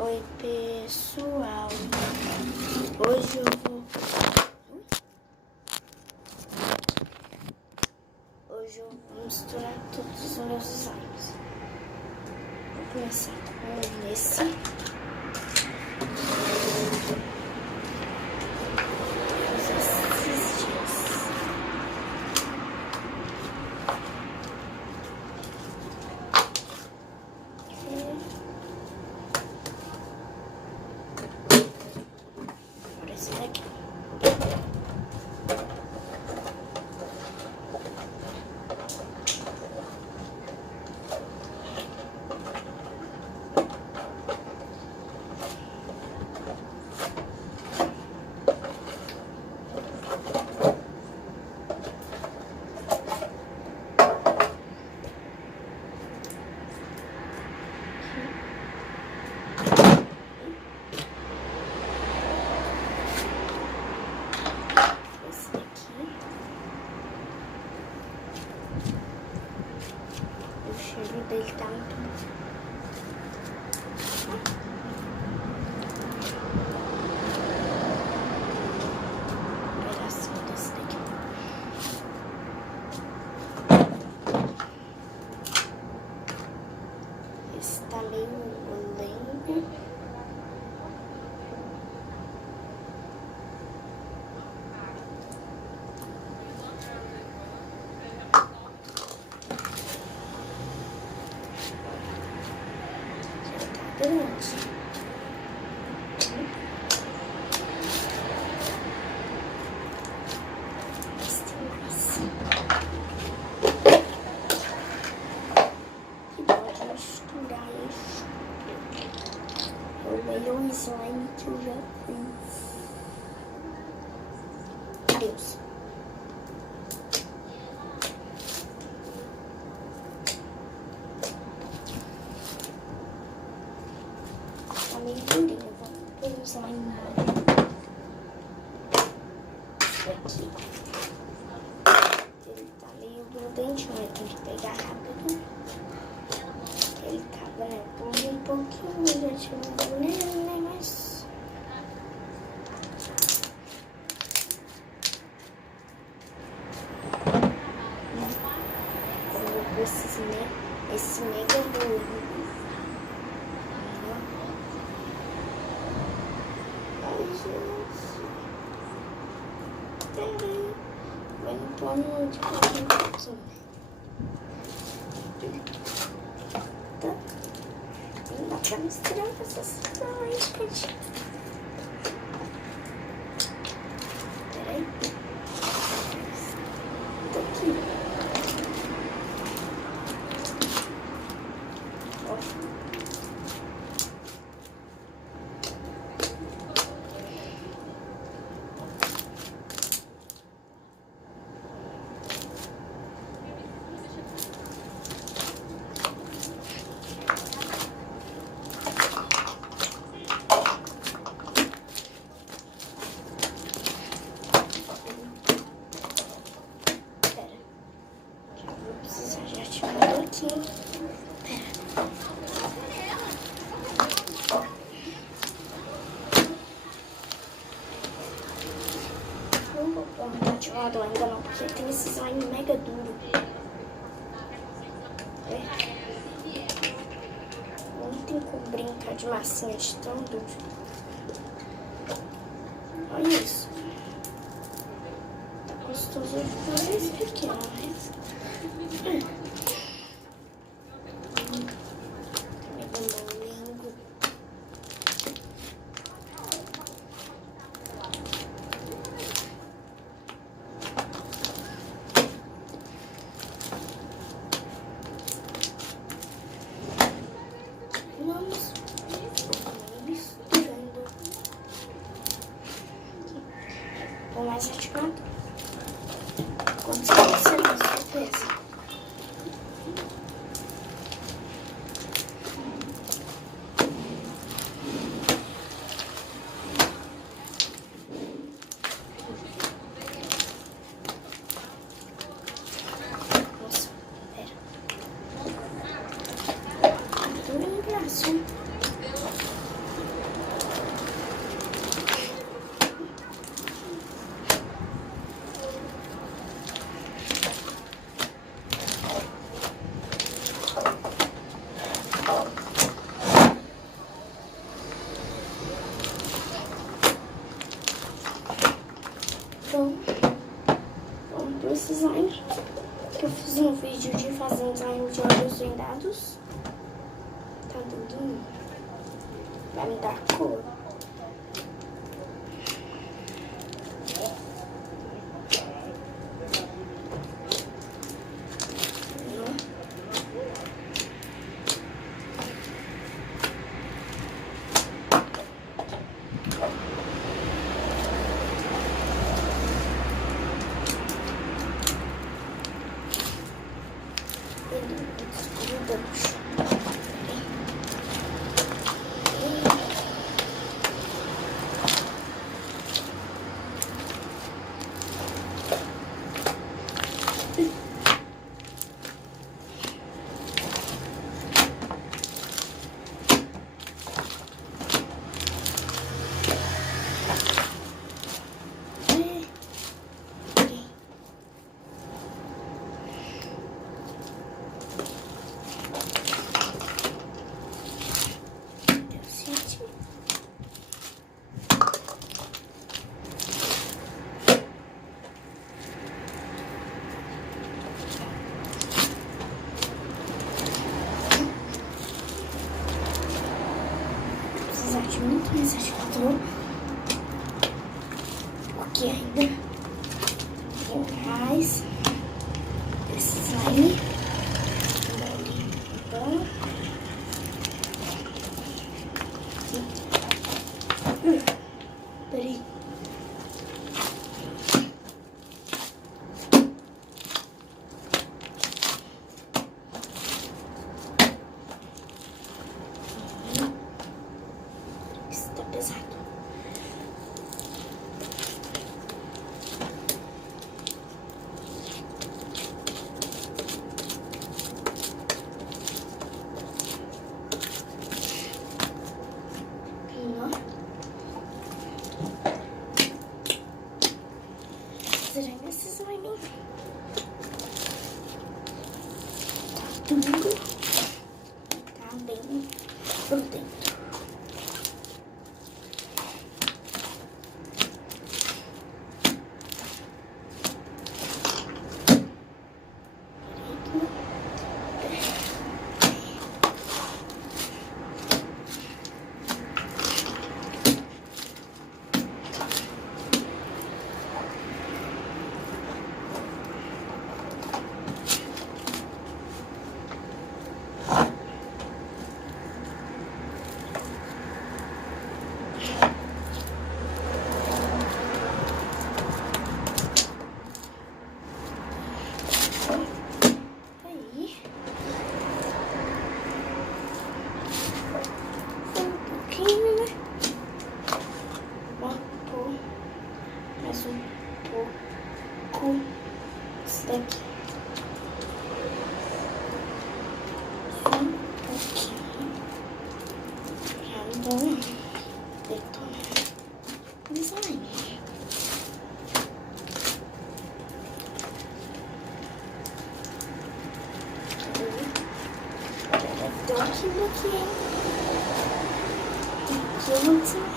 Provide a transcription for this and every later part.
Oi, pessoal. Hoje eu vou misturar todos os meus slimes. Vou começar com esse. O cheiro dele tá muito bom. Um pedacinho desse daqui. Esse tá meio molengo. Grande. Esse tem mais. E pode misturar isso. O melhor slime que eu já fiz. Adeus. Tá meio durinho, vou usar embaixo. Aqui. Ele tá meio grudente, mas tem que pegar rápido. Ele tava, né? Por um pouquinho, já tinha um nele, né? Mas... eu vou com esse mega doido. Vai no pano de café. Tá? Não dá pra misturar com essas coisas, gente. Peraí. Tá aqui. Ó. Não vou pôr no ventilador ainda não, porque tem esse slime mega duro. Não tem como brincar de massinha de tão duro. Olha isso. Tá gostoso demais pequeno, mas... Vamos misturando. Vou mais ativado. Quando você vai surpresa. Nossa, pera. Tô em graça. esse slime. Que eu fiz um vídeo de fazer um slime de olhos vendados. Tá dando. Vai me dar cor. De muito mais ativador, porque ainda tem mais esse slime. Peraí. Pesado. Será que esse slime tá duro? Tá bem por dentro. Mais um pouco isso daqui. Só um pouquinho. Já vou detonar o slime. Tô aqui, hein? Aqui é muito slime.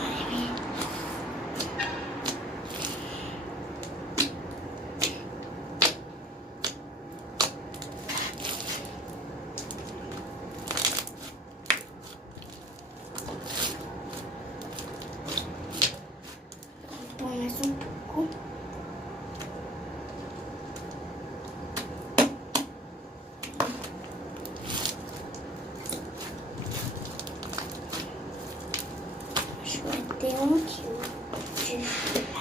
Mais um pouco. Acho que vai ter 1 quilo de slime.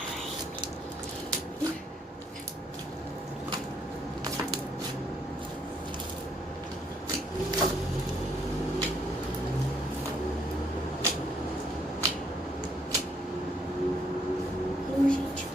Gente,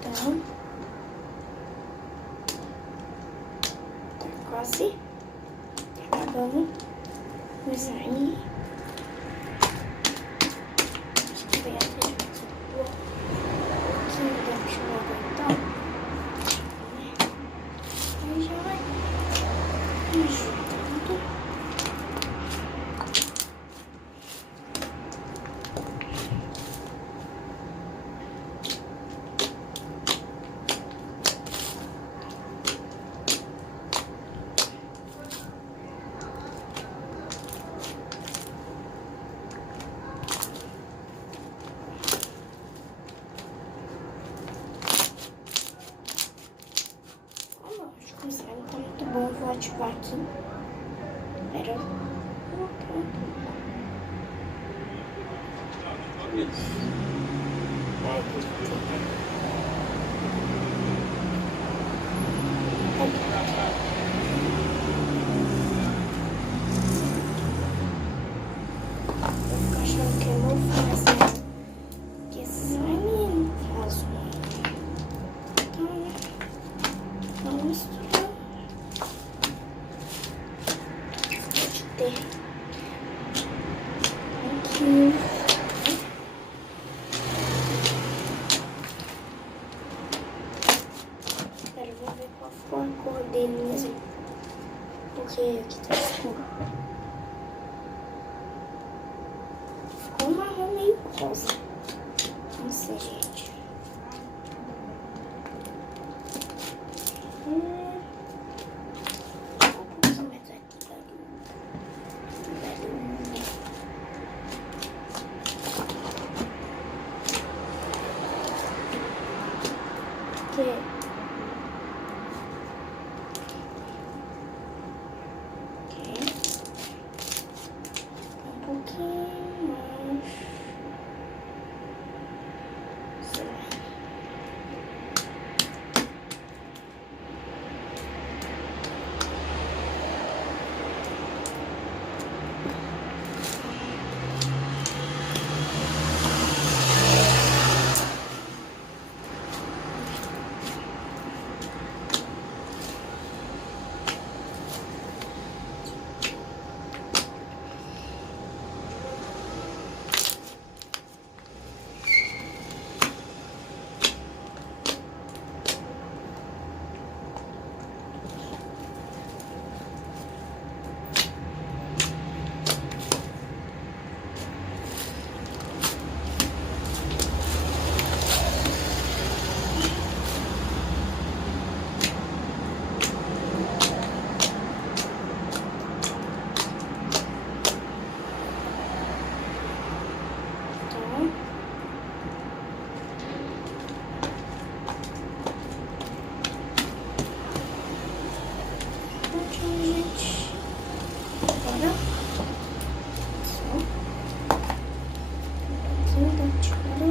então, tá quase acabando o slime. Acho que foi até Ajudando. Lógico, isso não tá muito bom. Vou ativar aqui. Espera. Vai, eu fico achando que eu não faço, que esse slime faz muito. Então, vamos misturar. Pode ter aqui. Espera, vou ver qual foi a cor dele mesmo. Porque aqui tá escuro. Ficou um marrom meio rosa. Não sei, gente. Um pouquinho mais aqui, que um pouquinho mais. Sei lá. Ótimo, gente. Agora, só um pouquinho da tinta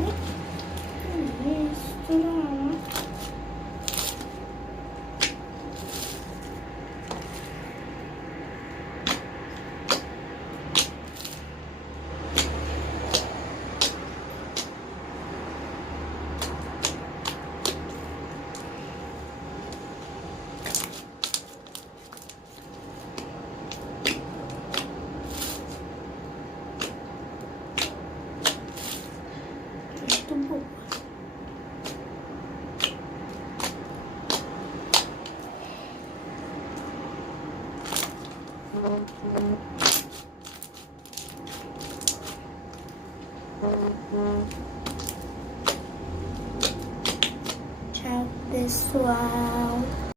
e misturar. Muito boa. Tchau, pessoal.